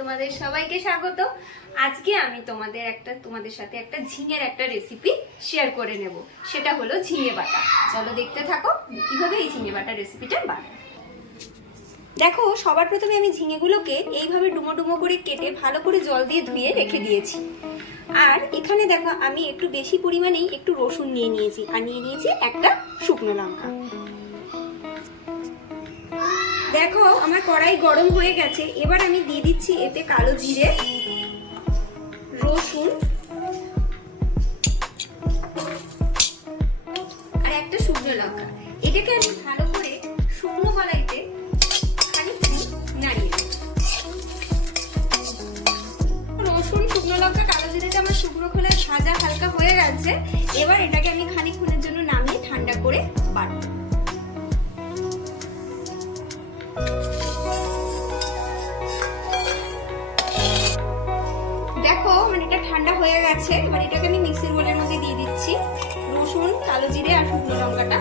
তোমাদের সবাইকে স্বাগত। আজকে আমি তোমাদের সাথে একটা ঝিঙের একটা রেসিপি শেয়ার করে নেব, সেটা হলো ঝিঙে বাটা। চলো দেখতে থাকো কিভাবে এই ঝিঙে বাটা রেসিপিটা বানাই। দেখো, সবার প্রথমে আমি ঝিঙেগুলোকে এইভাবে ডুমো ডুমো করে কেটে ভালো করে জল দিয়ে ধুয়ে রেখে দিয়েছি। আর এখানে দেখো আমি একটু বেশি পরিমাণেই একটু রসুন নিয়ে নিয়েছি, আর নিয়ে নিয়েছি একটা শুকনো লঙ্কা। দেখো আমার কড়াই গরম হয়ে গেছে, এবার আমি দিয়ে দিচ্ছি এতে কালো জিরে, রসুন আর একটা শুকনো লঙ্কা। এটাকে আমি ভালো করে শুকনো কড়াইতে খানিকটা নাড়িয়ে দেব। রসুন, শুকনো লঙ্কা, কালো জিরেটা আমার শুকনো খোলায় ভাজা হালকা হয়ে গেছে। এবার এটাকে আমি খানিকক্ষণের জন্য নামিয়ে ঠান্ডা করে বাটবো। দেখো মানে এটা ঠান্ডা হয়ে গেছে। এবার এটাকে আমি মিক্সির বোলের মধ্যে দিয়ে দিচ্ছি রসুন, কালো জিরে আর শুকনো লঙ্কাটা।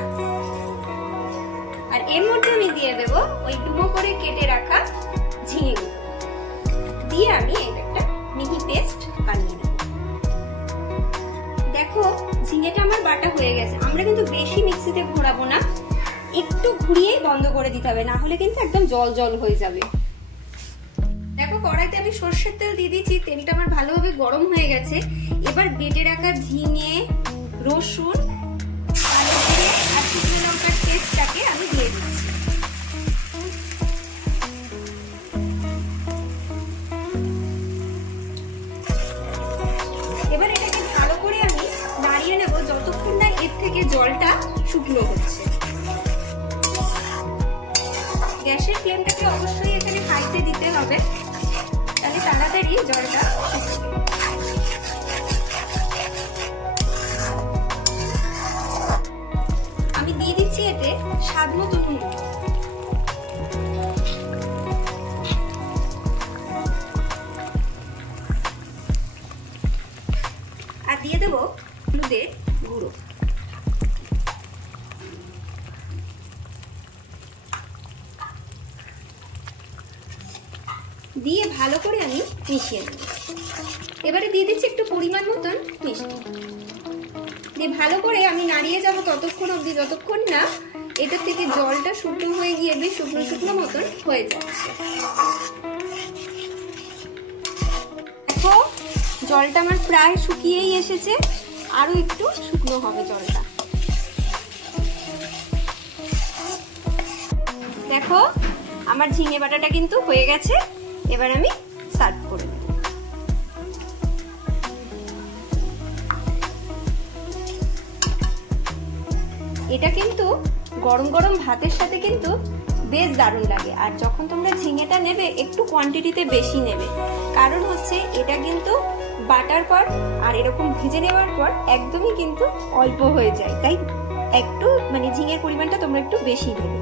আর এর মধ্যে আমি দিয়ে দেব ওই ডুমো করে কেটে রাখা ঝিঙে দিয়ে আমি একটা মিহি পেস্ট বানিয়ে নেব। দেখো ঝিঙেটা আমার বাটা হয়ে গেছে। আমরা কিন্তু বেশি মিক্সিতে ঘোরাবো না, একটু ঘুরিয়ে বন্ধ করে দিতে হবে, না হলে কিন্তু একদম জল জল হয়ে যাবে। দেখো কড়াইতে আমি সরষের তেল দিয়ে দিয়েছি, তেলটা আমার ভালোভাবে গরম হয়ে গেছে। এবার বেটে রাখা ঝিঙে, রসুন, কালো জিরে আর শুকনো লঙ্কার পেস্টটাকে আমি দিয়ে দিচ্ছি। এবার এটাকে ভালো করে আমি নাড়িয়ে নেব যতক্ষণ না এর থেকে জলটা শুকনো হচ্ছে। গ্যাসের ফ্লেমটাকে অবশ্যই এখানে হাইতে দিতে হবে, তাহলে তাড়াতাড়ি জলটা। আমি দিয়ে দিচ্ছি এতে স্বাদ মতো নুন। আর দিয়ে দেবো হলুদের গুঁড়ো। দিয়ে ভালো করে আমি মিশিয়ে নেব। এবারে দিয়ে দিচ্ছি একটু পরিমাণ মতন মিষ্টি দিয়ে ভালো করে আমি নাড়িয়ে যাব ততক্ষণ অবধি যতক্ষণ না এটা থেকে জলটা শুকনো হয়ে গিয়ে বেশ শুকনো শুকনো মতন হয়ে যাচ্ছে। দেখো জলটা আমার প্রায় শুকিয়েই এসেছে, আরো একটু শুকনো হবে জলটা। দেখো আমার ঝিঙে বাটাটা কিন্তু হয়ে গেছে। এবার আমি সার্ভ করে নেব। এটা কিন্তু গরম গরম ভাতের সাথে কিন্তু বেশ দারুণ লাগে। আর যখন তোমরা ঝিঙেটা নেবে একটু কোয়ান্টিটিতে বেশি নেবে, কারণ হচ্ছে এটা কিন্তু বাটার পর আর এরকম ভেজে নেওয়ার পর একদমই কিন্তু অল্প হয়ে যায়, তাই একটু মানে ঝিঙের পরিমাণটা তোমরা একটু বেশি নেবে।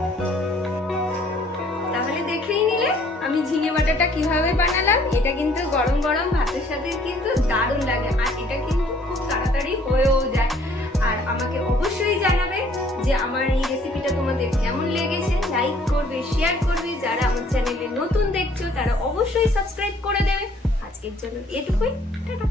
তাহলে দেখেই নিলে আমি ঝিঙে বাটাটা কিভাবে বানালাম। এটা কিন্তু গরম গরম ভাতের সাথে কিন্তু দারুণ লাগে, আর এটা কিন্তু খুব তাড়াতাড়ি হয়েও যায়। আর আমাকে অবশ্যই জানাবে যে আমার এই রেসিপিটা তোমাদের কেমন লেগেছে। লাইক করবে, শেয়ার করবে। যারা আমার চ্যানেলে নতুন দেখছো তারা অবশ্যই সাবস্ক্রাইব করে দেবে। আজকের জন্য এটুকুই, টাটা।